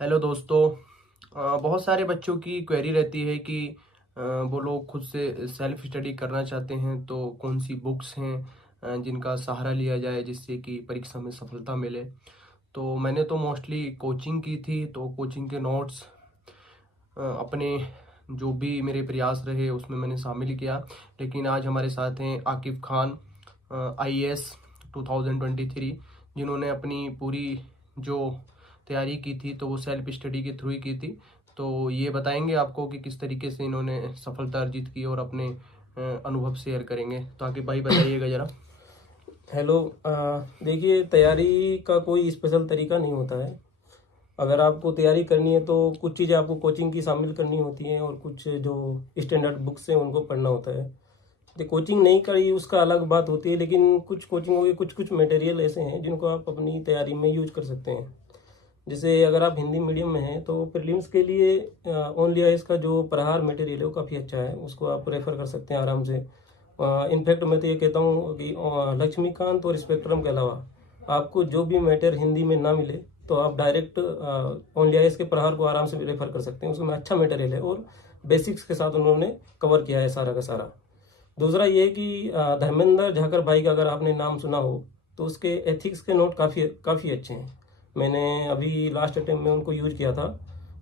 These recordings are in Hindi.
हेलो दोस्तों। बहुत सारे बच्चों की क्वेरी रहती है कि वो लोग खुद से सेल्फ स्टडी करना चाहते हैं तो कौन सी बुक्स हैं जिनका सहारा लिया जाए जिससे कि परीक्षा में सफलता मिले। तो मैंने तो मोस्टली कोचिंग की थी, तो कोचिंग के नोट्स अपने जो भी मेरे प्रयास रहे उसमें मैंने शामिल किया। लेकिन आज हमारे साथ हैं आकिब खान, आईएएस 2023, जिन्होंने अपनी पूरी जो तैयारी की थी तो वो सेल्फ स्टडी के थ्रू ही की थी। तो ये बताएंगे आपको कि किस तरीके से इन्होंने सफलता अर्जित की और अपने अनुभव शेयर करेंगे। तो आकिब भाई बताइएगा ज़रा। हेलो। देखिए, तैयारी का कोई स्पेशल तरीका नहीं होता है। अगर आपको तैयारी करनी है तो कुछ चीज़ें आपको कोचिंग की शामिल करनी होती हैं और कुछ जो स्टैंडर्ड बुक्स हैं उनको पढ़ना होता है। तो कोचिंग नहीं करी उसका अलग बात होती है, लेकिन कुछ कोचिंगों के कुछ कुछ मटेरियल ऐसे हैं जिनको आप अपनी तैयारी में यूज कर सकते हैं। जैसे अगर आप हिंदी मीडियम में हैं तो प्रीलिम्स के लिए ओनली आइज का जो प्रहार मटेरियल है वो काफ़ी अच्छा है, उसको आप रेफर कर सकते हैं आराम से। इनफैक्ट मैं तो ये कहता हूँ कि लक्ष्मीकांत और स्पेक्ट्रम के अलावा आपको जो भी मैटर हिंदी में ना मिले तो आप डायरेक्ट ओनली आइज के प्रहार को आराम से रेफर कर सकते हैं। उसमें अच्छा मटेरियल है और बेसिक्स के साथ उन्होंने कवर किया है सारा का सारा। दूसरा ये कि धर्मेंद्र झाकर भाई का अगर आपने नाम सुना हो तो उसके एथिक्स के नोट काफ़ी काफ़ी अच्छे हैं। मैंने अभी लास्ट अटेम्प्ट में उनको यूज किया था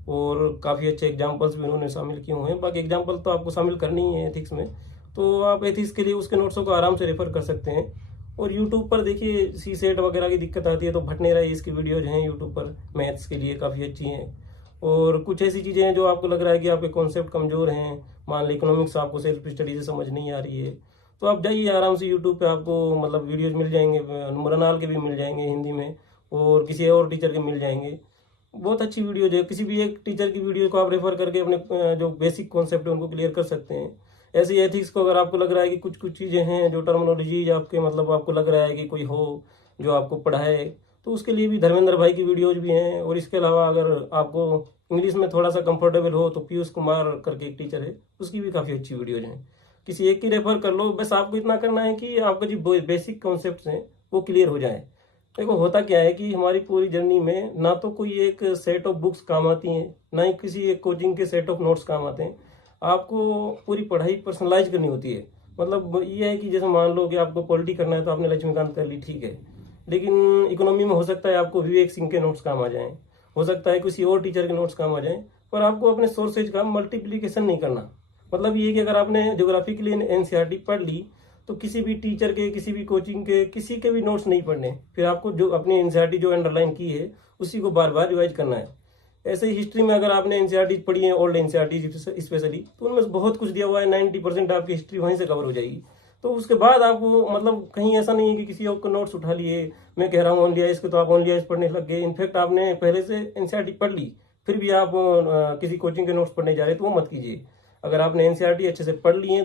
और काफ़ी अच्छे एग्जाम्पल्स भी उन्होंने शामिल किए हुए हैं। बाकी एग्जाम्पल तो आपको शामिल करनी ही है एथिक्स में, तो आप एथिक्स के लिए उसके नोट्सों को आराम से रेफर कर सकते हैं। और यूट्यूब पर देखिए सी सेट वगैरह की दिक्कत आती है तो भटनेरा इसकी वीडियोज हैं यूट्यूब पर, मैथ्स के लिए काफ़ी अच्छी हैं। और कुछ ऐसी चीज़ें हैं जो आपको लग रहा है कि आपके कॉन्सेप्ट कमज़ोर हैं, मान लो इकोनॉमिक्स आपको सेल्फ स्टडी से समझ नहीं आ रही है, तो आप जाइए आराम से यूट्यूब पे, आपको मतलब वीडियोज मिल जाएंगे, मृणाल के भी मिल जाएंगे हिंदी में और किसी और टीचर के मिल जाएंगे। बहुत अच्छी वीडियो है, किसी भी एक टीचर की वीडियो को आप रेफर करके अपने जो बेसिक कॉन्सेप्ट है उनको क्लियर कर सकते हैं। ऐसे ही एथिक्स को अगर आपको लग रहा है कि कुछ कुछ चीज़ें हैं जो टर्मिनोलॉजी आपके मतलब आपको लग रहा है कि कोई हो जो आपको पढ़ाए, तो उसके लिए भी धर्मेंद्र भाई की वीडियोज भी हैं। और इसके अलावा अगर आपको इंग्लिश में थोड़ा सा कंफर्टेबल हो तो पीयूष कुमार करके एक टीचर है, उसकी भी काफ़ी अच्छी वीडियोज हैं। किसी एक की रेफर कर लो, बस आपको इतना करना है कि आपका जो बेसिक कॉन्सेप्ट हैं वो क्लियर हो जाए। देखो होता क्या है कि हमारी पूरी जर्नी में ना तो कोई एक सेट ऑफ बुक्स काम आती हैं, ना ही किसी एक कोचिंग के सेट ऑफ नोट्स काम आते हैं। आपको पूरी पढ़ाई पर्सनलाइज करनी होती है। मतलब ये है कि जैसे मान लो कि आपको पॉलिटी करना है तो आपने लक्ष्मीकांत कर ली, ठीक है, लेकिन इकोनॉमी में हो सकता है आपको विवेक सिंह के नोट्स काम आ जाएं, हो सकता है किसी और टीचर के नोट्स काम आ जाएं, पर आपको अपने सोर्सेज का मल्टीप्लीकेशन नहीं करना। मतलब ये कि अगर आपने ज्योग्राफी के लिए एनसीईआरटी पढ़ ली तो किसी भी टीचर के, किसी भी कोचिंग के, किसी के भी नोट्स नहीं पढ़ने, फिर आपको जो अपनी एनसीईआरटी जो अंडरलाइन की है उसी को बार बार रिवाइज करना है। ऐसे ही हिस्ट्री में अगर आपने एनसीईआरटी पढ़ी है, ओल्ड एनसीईआरटी स्पेशली, तो उनमें बहुत कुछ दिया हुआ है, 90% आपकी हिस्ट्री वहीं से कवर हो जाएगी। तो उसके बाद आपको मतलब कहीं ऐसा नहीं है कि किसी और को नोट्स उठा लिए, मैं कह रहा हूँ ओनली आइज के, तो आप ओनली आइज पढ़ने लग गए। इनफैक्ट आपने पहले से एनसीईआरटी पढ़ ली फिर भी आप किसी कोचिंग के नोट्स पढ़ने जा रहे हैं तो वो मत कीजिए। अगर आपने एनसीईआरटी अच्छे से पढ़ ली है